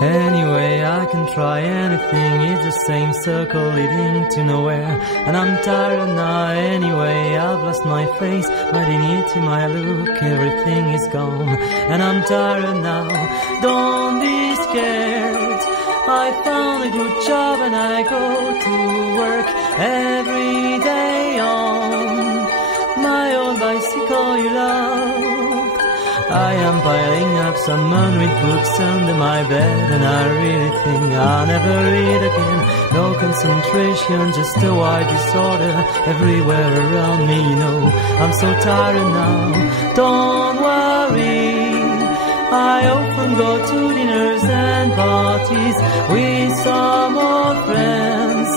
Anyway, I can try anything, it's the same circle leading to nowhere. And I'm tired now anyway, I've lost my face, my dignity, my look, everything is gone. And I'm tired now, don't be scared. I found a good job and I go to work every day on my old bicycle you love. I am piling up some unread books under my bed, and I really think I'll never read again. No concentration, just a wide disorder everywhere around me, you know. I'm so tired now, don't worry. I often go to dinners and parties with some old friends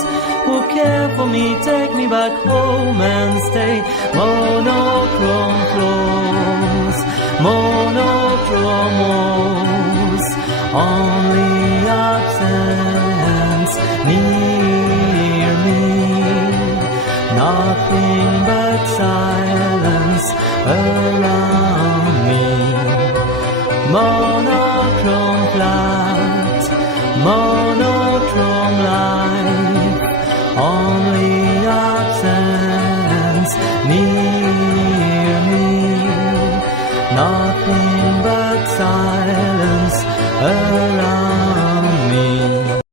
who care for me, take me back home and stay. Monochrome clothes, monochrome walls, only absence near me. Nothing but silence around me. Monochrome flat, monochrome